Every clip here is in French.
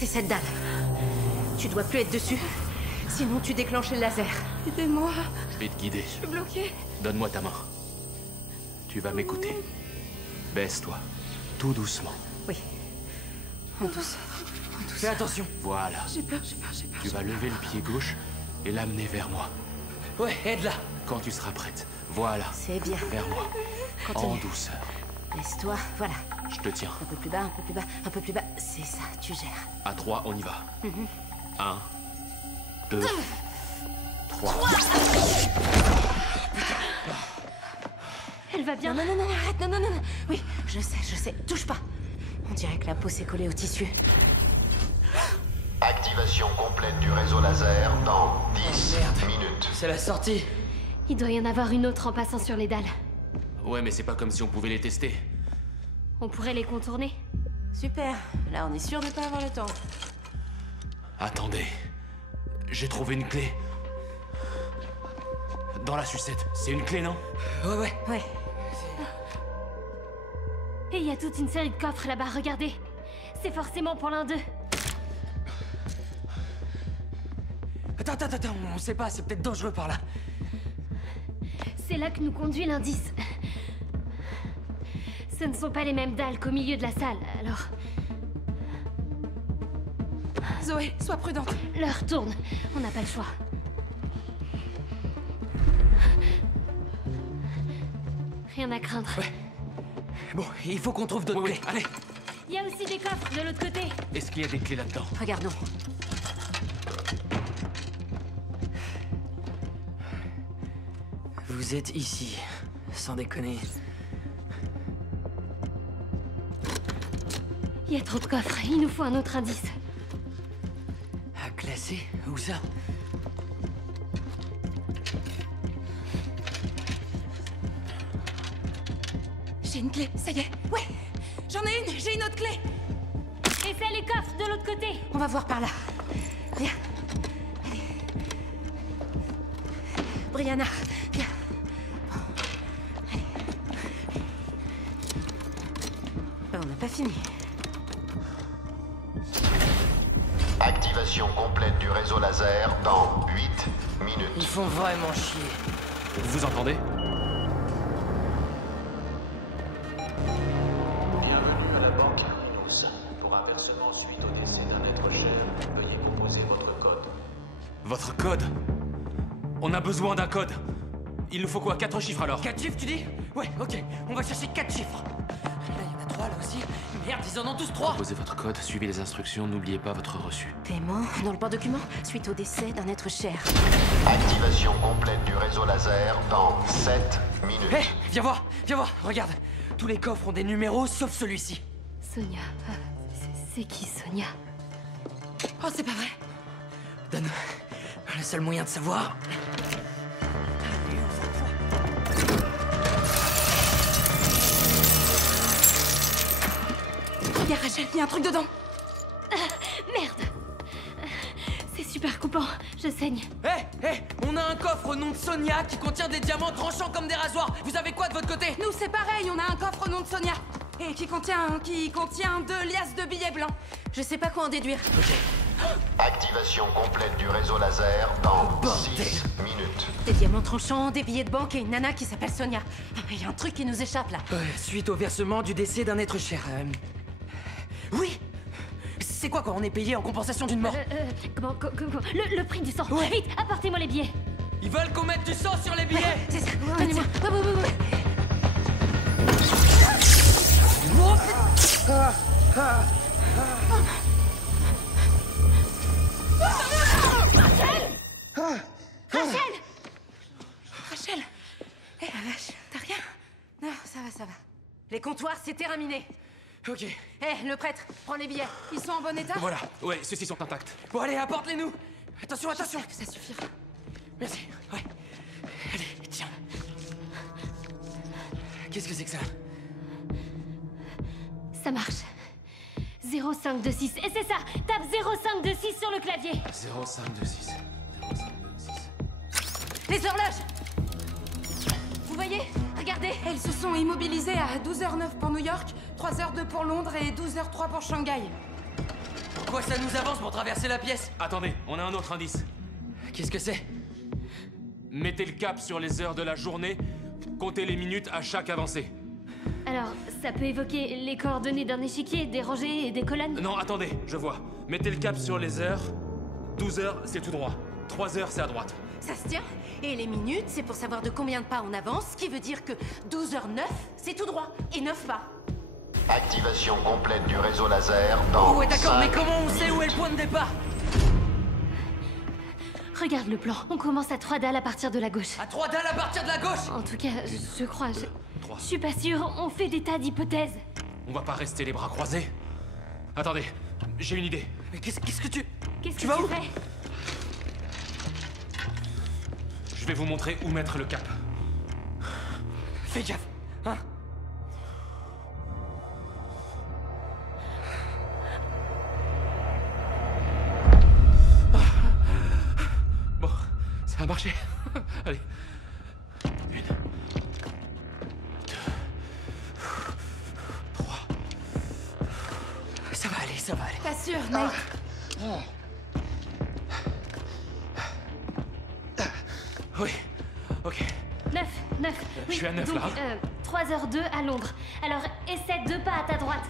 C'est cette dalle. Tu dois plus être dessus, sinon tu déclenches le laser. Aidez-moi. Je vais te guider. Je suis bloquée. Donne-moi ta main. Tu vas m'écouter. Baisse-toi. Tout doucement. Oui. En douce. Fais attention. Voilà. J'ai peur, j'ai peur, j'ai peur. Tu vas lever le pied gauche et l'amener vers moi. Ouais, aide-la. Quand tu seras prête. Voilà. C'est bien. Vers moi. Continue. En douceur. Laisse-toi, voilà. Je te tiens. Un peu plus bas, un peu plus bas, un peu plus bas. C'est ça, tu gères. À 3, on y va. 1, 2, 3. Elle va bien. Non, non, non, arrête, non, non, non, non. Oui, je sais, touche pas. On dirait que la peau s'est collée au tissu. Activation complète du réseau laser dans 10 minutes. C'est la sortie. Il doit y en avoir une autre en passant sur les dalles. Ouais, mais c'est pas comme si on pouvait les tester. On pourrait les contourner. Super, là on est sûr de pas avoir le temps. Attendez. J'ai trouvé une clé. Dans la sucette. C'est une clé, non? Ouais. Ouais, Et il y a toute une série de coffres là-bas, regardez. C'est forcément pour l'un d'eux. Attends, on sait pas, c'est peut-être dangereux par là. C'est là que nous conduit l'indice. Ce ne sont pas les mêmes dalles qu'au milieu de la salle, alors... Zoé, sois prudente. L'heure tourne, on n'a pas le choix. Rien à craindre. Ouais. Bon, il faut qu'on trouve d'autres Oui, clés. allez. Il y a aussi des coffres de l'autre côté. Est-ce qu'il y a des clés là-dedans? Regardons. Vous êtes ici, sans déconner. Il y a trop de coffres, il nous faut un autre indice. À classer? Où ça? J'ai une clé, ça y est. Ouais, j'en ai une, j'ai une autre clé. Et c'est les coffres de l'autre côté. On va voir par là. Viens. Allez. Brianna, viens. Bon. Allez. On n'a pas fini. Activation complète du réseau laser dans 8 Ils minutes. font vraiment chier. Vous entendez? Bienvenue à la banque Arminus. Pour un versement suite au décès d'un être cher, veuillez composer votre code. Votre code? On a besoin d'un code. Il nous faut quoi? 4 chiffres alors? 4 chiffres, tu dis? Ouais, ok. On va chercher 4 chiffres. Là, il y en a 3 là aussi. Merde, ils en ont tous 3. Posez votre code, suivez les instructions, n'oubliez pas votre reçu. Paiement dans le porte-document suite au décès d'un être cher. Activation complète du réseau laser dans 7 minutes. Hé, viens voir, regarde. Tous les coffres ont des numéros sauf celui-ci. Sonia. C'est qui, Sonia? Oh, c'est pas vrai. Donne. Le seul moyen de savoir. Regarde, Rachel, il y a un truc dedans. Merde. C'est super coupant, je saigne. Hé, on a un coffre au nom de Sonia qui contient des diamants tranchants comme des rasoirs. Vous avez quoi de votre côté? Nous, c'est pareil, on a un coffre au nom de Sonia. Et qui contient 2 liasses de billets blancs. Je sais pas quoi en déduire. Ok. Activation complète du réseau laser dans 6 minutes. Des diamants tranchants, des billets de banque et une nana qui s'appelle Sonia. Il y a un truc qui nous échappe là. Suite au versement du décès d'un être cher. Oui. C'est quoi quand on est payé en compensation d'une mort? Comment le prix du sang. Ouais. Vite, apportez-moi les billets. Ils veulent qu'on mette du sang sur les billets. C'est ça. Donnez-moi. Ouais. Oh, putain. Rachel. Eh la vache, t'as rien? Non, ça va. Les comptoirs, c'est terminé. Ok. Eh, le prêtre, prends les billets. Ils sont en bon état? Voilà, ouais, ceux-ci sont intacts. Bon, allez, apporte-les-nous. Attention. Ça suffira. Merci. Ouais. Allez, tiens. Qu'est-ce que c'est que ça? Ça marche. 0526. Et c'est ça. Tape 0526 sur le clavier. 0526. 0526. Les horloges. Vous voyez? Regardez. Elles se sont immobilisées à 12h09 pour New York, 3h02 pour Londres et 12h03 pour Shanghai. quoi ça nous avance pour traverser la pièce? Attendez, on a un autre indice. Qu'est-ce que c'est? Mettez le cap sur les heures de la journée, comptez les minutes à chaque avancée. Alors, ça peut évoquer les coordonnées d'un échiquier, des rangées et des colonnes? Non, attendez, je vois. Mettez le cap sur les heures. 12 heures, c'est tout droit. 3 heures, c'est à droite. Ça se tient. Et les minutes, c'est pour savoir de combien de pas on avance, ce qui veut dire que 12h09, c'est tout droit. Et 9 pas. Activation complète du réseau laser dans Ouais, d'accord, mais 5 comment on sait où est minutes. le point de départ? Regarde le plan. On commence à 3 dalles à partir de la gauche. À 3 dalles à partir de la gauche! En tout cas, je crois. Je 3. suis pas sûre. On fait des tas d'hypothèses. On va pas rester les bras croisés. Attendez, j'ai une idée. Mais qu'est-ce que tu... Qu'est-ce Tu que vas tu où? fais? Je vais vous montrer où mettre le cap. Fais gaffe, hein? Bon, ça a marché. Allez. 1, 2, 3. Ça va aller, ça va aller. Pas sûr, Nate. Oui, ok. 9, 9. Je suis à 9, donc, là. 3h02 à Londres. Alors, essaie 2 pas à ta droite.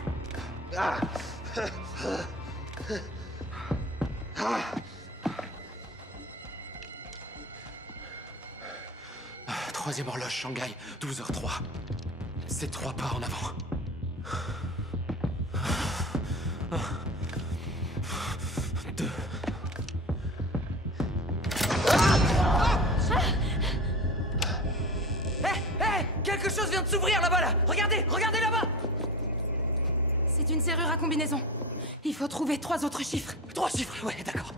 Troisième horloge Shanghai, 12h03. C'est 3 pas en avant. 1, 2. Hé, quelque chose vient de s'ouvrir là-bas, là! Regardez, regardez là-bas! C'est une serrure à combinaison. Il faut trouver 3 autres chiffres. 3 chiffres, ouais, d'accord.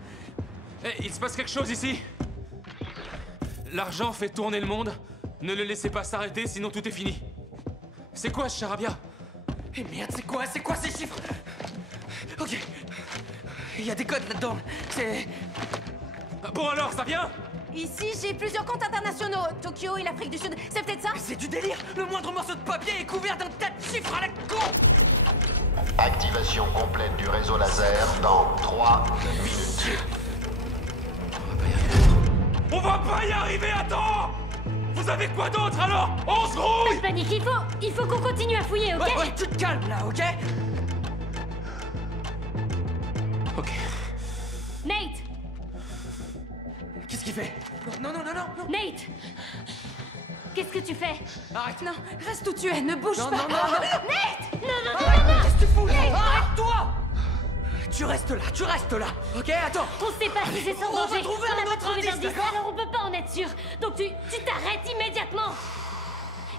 Eh, il se passe quelque chose ici. L'argent fait tourner le monde. Ne le laissez pas s'arrêter, sinon tout est fini. C'est quoi ce charabia? Eh merde, c'est quoi ces chiffres? Ok. Il y a des codes là-dedans. C'est... Bon alors, ça vient? Ici, j'ai plusieurs comptes internationaux. Tokyo et l'Afrique du Sud. C'est peut-être ça? Mais c'est du délire! Le moindre morceau de papier est couvert d'un tas de chiffres à la con! Activation complète du réseau laser dans 3 minutes. On va pas y arriver, attends! Vous avez quoi d'autre alors? On se Pas grouille! de panique, il faut qu'on continue à fouiller, ok? Ouais, tu te calmes là, ok? Ok. Nate! Qu'est-ce qu'il fait? Non, non, non, non, non! Nate! Qu'est-ce que tu fais? Arrête! Non, reste où tu es, ne bouge Non, pas. non, non, non! Nate! Non, non, non, Arrête! non, non! Qu'est-ce que tu fous là? Arrête-toi! Tu restes là, ok? Attends! On sait pas si c'est sans on va danger. trouver On un n'a pas autre trouvé indice, d'indice, d'accord? alors on peut pas en être sûr. Donc tu t'arrêtes immédiatement.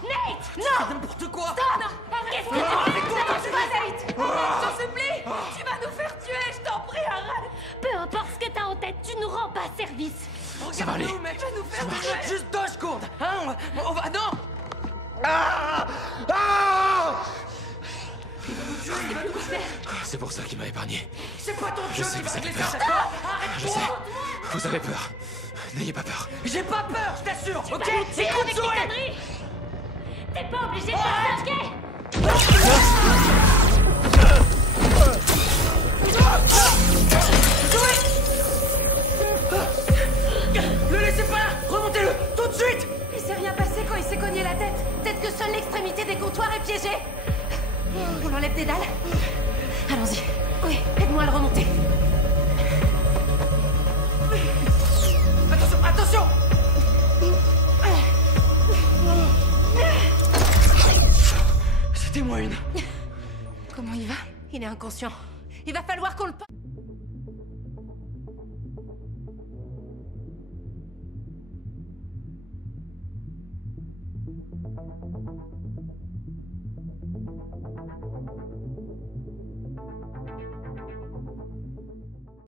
Nate! C'est n'importe quoi! Non, Qu'est-ce que arrête! tu fais? Ne bouge pas, Nate! Je t'en supplie! Tu vas nous faire tuer, je t'en prie, arrête! Peu importe ce que t'as en tête, tu nous rends pas service. Ça va aller. Regarde-nous, mec! Tu vas nous faire tuer! Juste 2 secondes! Hein? On va... Non! C'est pour ça qu'il m'a épargné. C'est pas ton Je jeu sais qui que va ça te fait laisser peur. d'accord? Je sais. Arrête-toi! Vous avez peur. N'ayez pas peur. J'ai pas peur, je t'assure, ok? Bah, tu Écoute, avec tes Zoé! conneries. T'es pas obligé de faire ça, ok? Le laissez pas là! Remontez-le! Tout de suite! Il s'est rien passé quand il s'est cogné la tête. Peut-être que seule l'extrémité des comptoirs est piégée. On enlève des dalles. Allons-y. Oui, aide-moi à le remonter. Attention, attention! C'était moi une. Comment il va? Il est inconscient. Il va falloir qu'on le...